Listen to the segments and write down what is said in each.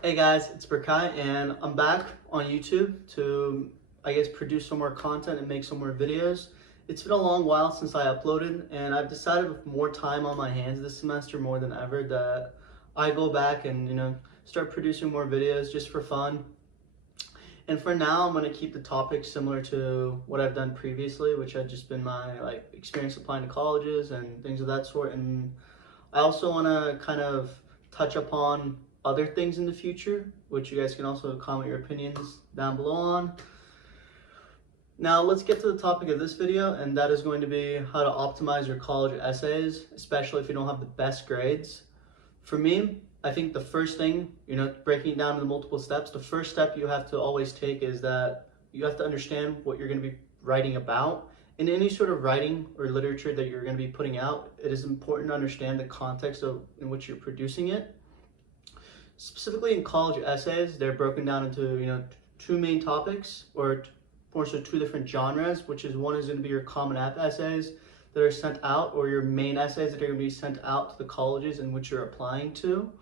Hey guys, it's Berkai and I'm back on YouTube to, produce some more content and make some more videos. It's been a long while since I uploaded, and I've decided with more time on my hands this semester more than ever that I go back and, start producing more videos just for fun. And for now, I'm going to keep the topics similar to what I've done previously, which had just been my experience applying to colleges and things of that sort. And I also want to kind of touch upon other things in the future, which you guys can also comment your opinions down below on. Now let's get to the topic of this video, and that is going to be how to optimize your college essays, especially if you don't have the best grades. For me, I think the first thing, breaking it down into multiple steps, the first step you have to always take is that you have to understand what you're going to be writing about. In any sort of writing or literature that you're going to be putting out, it is important to understand the context in which you're producing it. Specifically in college essays, they're broken down into two main topics, or more so two different genres, which is one is going to be your Common App essays that are sent out, or your main essays that are going to be sent out to the colleges in which you're applying to.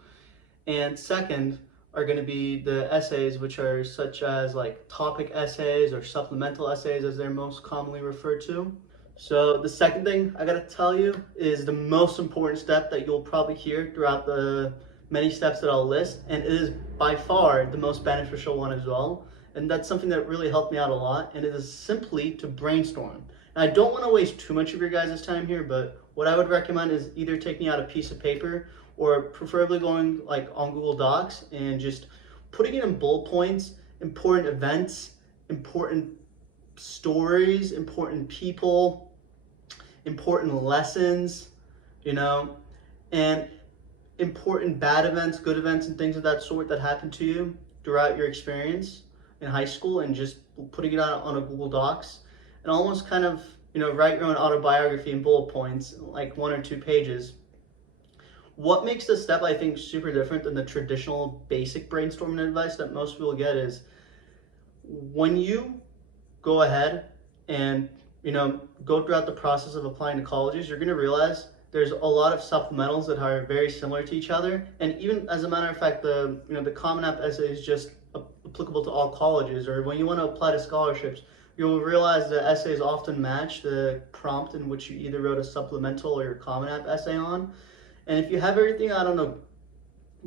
And second are going to be the essays which are such as topic essays or supplemental essays as they're most commonly referred to. So the second thing I got to tell you is the most important step that you'll probably hear throughout the many steps that I'll list, and it is by far the most beneficial one as well. And that's something that really helped me out a lot, and it is simply to brainstorm. And I don't want to waste too much of your guys' time here, but what I would recommend is either taking out a piece of paper or preferably going on Google Docs and just putting it in bullet points, important events, important stories, important people, important lessons, and important bad events, good events, and things of that sort that happened to you throughout your experience in high school, and just putting it out on a Google Docs and almost kind of, write your own autobiography in bullet points, like 1 or 2 pages. What makes this step, I think, super different than the traditional basic brainstorming advice that most people get is when you go ahead and, go throughout the process of applying to colleges, you're going to realize there's a lot of supplementals that are very similar to each other. And even as a matter of fact, the Common App essay is just applicable to all colleges. Or when you want to apply to scholarships, you'll realize the essays often match the prompt in which you either wrote a supplemental or your Common App essay on. And if you have everything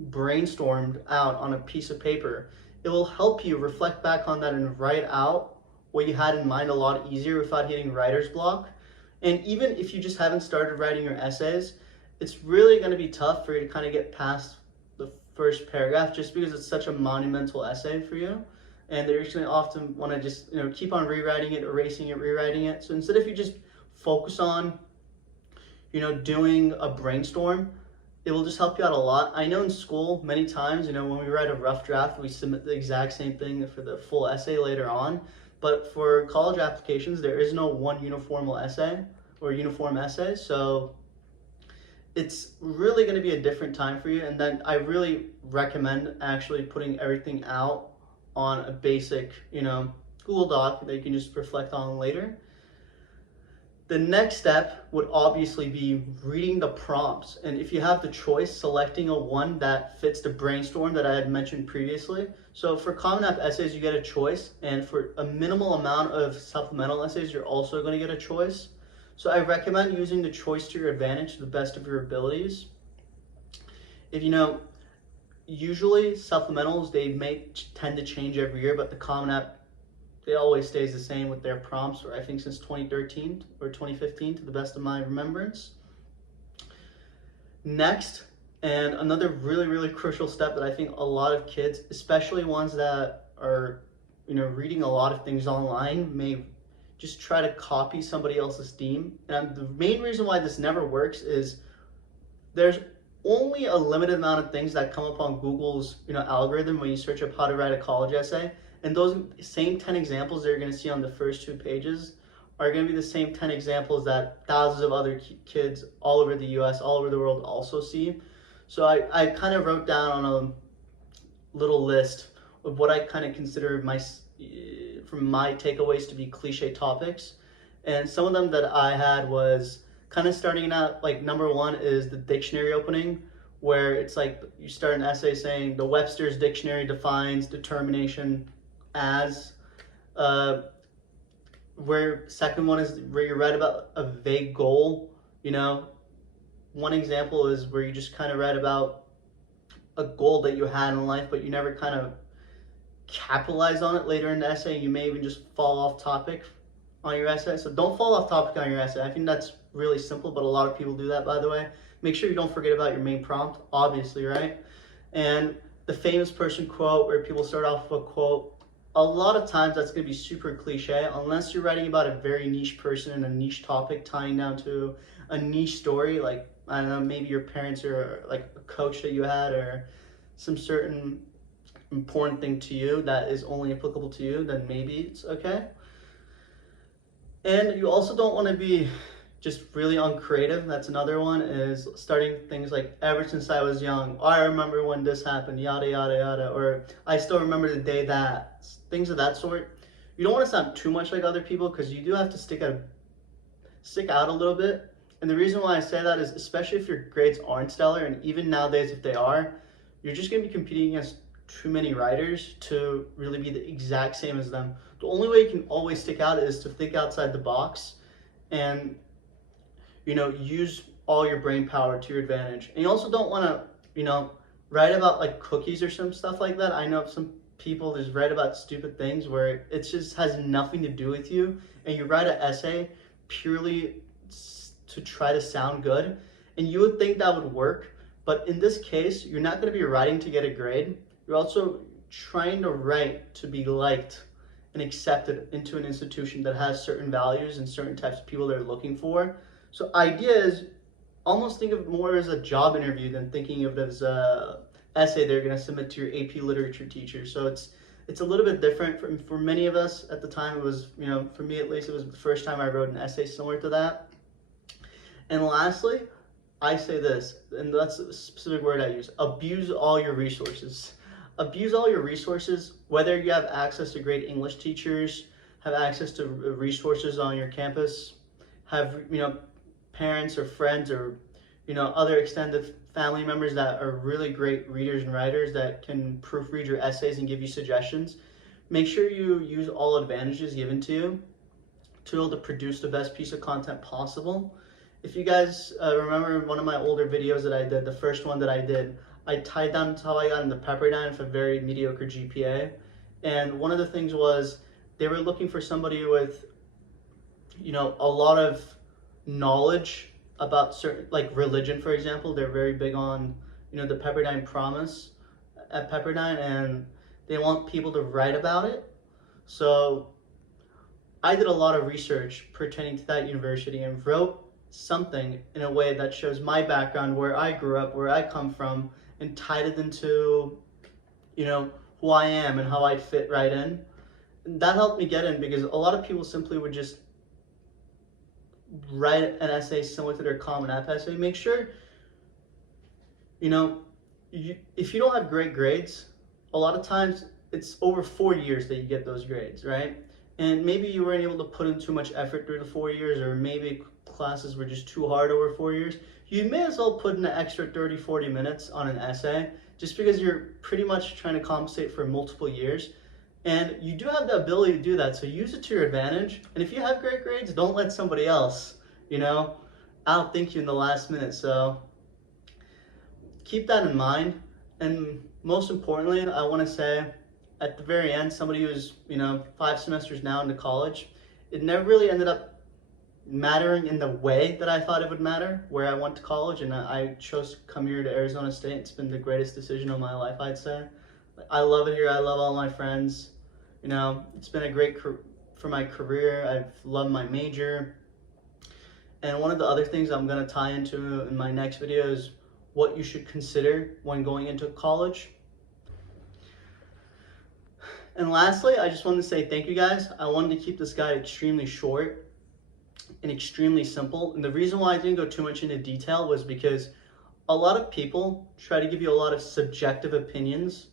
brainstormed out on a piece of paper, it will help you reflect back on that and write out what you had in mind a lot easier without hitting writer's block. And even if you just haven't started writing your essays, it's really going to be tough for you to kind of get past the first paragraph, just because it's such a monumental essay for you. And they're just going to often want to just keep on rewriting it, erasing it, rewriting it. So instead, if you just focus on doing a brainstorm, it will just help you out a lot. I know in school, many times, when we write a rough draft, we submit the exact same thing for the full essay later on. But for college applications, there is no one uniform essay. So it's really going to be a different time for you. And then I really recommend actually putting everything out on a basic, Google Doc that you can just reflect on later. The next step would obviously be reading the prompts. And if you have the choice, selecting a one that fits the brainstorm that I had mentioned previously. So for Common App essays, you get a choice. And for a minimal amount of supplemental essays, you're also going to get a choice. So I recommend using the choice to your advantage to the best of your abilities. If usually supplementals, they may tend to change every year, but the Common App, it always stays the same with their prompts, or I think since 2013 or 2015 to the best of my remembrance. Next, and another really, really crucial step that I think a lot of kids, especially ones that are, reading a lot of things online, may just try to copy somebody else's theme. And the main reason why this never works is there's only a limited amount of things that come up on Google's, algorithm when you search up how to write a college essay. And those same 10 examples that you're going to see on the first 2 pages are going to be the same 10 examples that thousands of other kids all over the US, all over the world also see. So I kind of wrote down on a little list of what I kind of consider from my takeaways to be cliche topics. And some of them that I had was kind of starting out, number 1 is the dictionary opening, where it's like you start an essay saying the Webster's Dictionary defines determination as, uh, where second one is where you write about a vague goal. You know, one example is where you just kind of write about a goal that you had in life, but you never kind of capitalize on it later in the essay. You may even just fall off topic on your essay. So don't fall off topic on your essay. I think that's really simple, but a lot of people do that, by the way. Make sure you don't forget about your main prompt, obviously, right? And the famous person quote, where people start off with a quote, a lot of times that's going to be super cliche unless you're writing about a very niche person and a niche topic tying down to a niche story, like, I don't know, maybe your parents or like a coach that you had or some certain important thing to you that is only applicable to you, then maybe it's okay. And you also don't want to be just really uncreative. That's another one, is starting things like, ever since I was young, I remember when this happened, yada yada yada, or I still remember the day that, things of that sort. You don't want to sound too much like other people, because you do have to stick out a little bit. And the reason why I say that is, especially if your grades aren't stellar, and even nowadays if they are, you're just going to be competing against too many writers to really be the exact same as them. The only way you can always stick out is to think outside the box and, you know, use all your brain power to your advantage. And you also don't want to, you know, write about like cookies or some stuff like that. I know some people just write about stupid things where it just has nothing to do with you, and you write an essay purely to try to sound good, and you would think that would work. But in this case, you're not going to be writing to get a grade. You're also trying to write to be liked and accepted into an institution that has certain values and certain types of people they're looking for. So idea is, almost think of it more as a job interview than thinking of it as a essay they're going to submit to your AP literature teacher. So it's a little bit different for many of us. At the time, it was, you know, for me at least, it was the first time I wrote an essay similar to that. And lastly, I say this, and that's a specific word I use: abuse all your resources. Abuse all your resources, whether you have access to great English teachers, have access to resources on your campus, have, you know, parents or friends or, you know, other extended family members that are really great readers and writers that can proofread your essays and give you suggestions. Make sure you use all advantages given to you to be able to produce the best piece of content possible. If you guys remember one of my older videos that I did, the first one that I did, I tied down how I got into Pepperdine with a very mediocre GPA. And one of the things was they were looking for somebody with, you know, a lot of knowledge about certain, like religion, for example. They're very big on, you know, the Pepperdine Promise at Pepperdine, and they want people to write about it. So I did a lot of research pertaining to that university and wrote something in a way that shows my background, where I grew up, where I come from, and tied it into, you know, who I am and how I fit right in. And that helped me get in, because a lot of people simply would just write an essay similar to their Common App essay. Make sure, you know, if you don't have great grades, a lot of times it's over 4 years that you get those grades, right? And maybe you weren't able to put in too much effort through the 4 years, or maybe classes were just too hard over 4 years. You may as well put in an extra 30, 40 minutes on an essay, just because you're pretty much trying to compensate for multiple years. And you do have the ability to do that, so use it to your advantage. And if you have great grades, don't let somebody else, you know, outthink you in the last minute. So keep that in mind. And most importantly, I want to say, at the very end, somebody who's, you know, 5 semesters now into college, it never really ended up mattering in the way that I thought it would matter, where I went to college, and I chose to come here to Arizona State. It's been the greatest decision of my life, I'd say. I love it here. I love all my friends. You know, it's been a great for my career. I've loved my major. And one of the other things I'm going to tie into in my next video is what you should consider when going into college. And lastly, I just wanted to say thank you guys. I wanted to keep this guide extremely short and extremely simple. And the reason why I didn't go too much into detail was because a lot of people try to give you a lot of subjective opinions,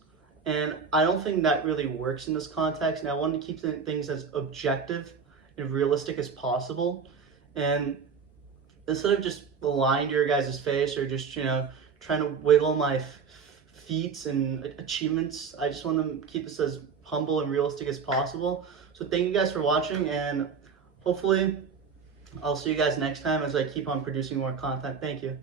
and I don't think that really works in this context. And I wanted to keep things as objective and realistic as possible. And instead of just lying to your guys' face, or just, you know, trying to wiggle my feats and achievements. I just want to keep this as humble and realistic as possible. So thank you guys for watching, and hopefully I'll see you guys next time as I keep on producing more content. Thank you.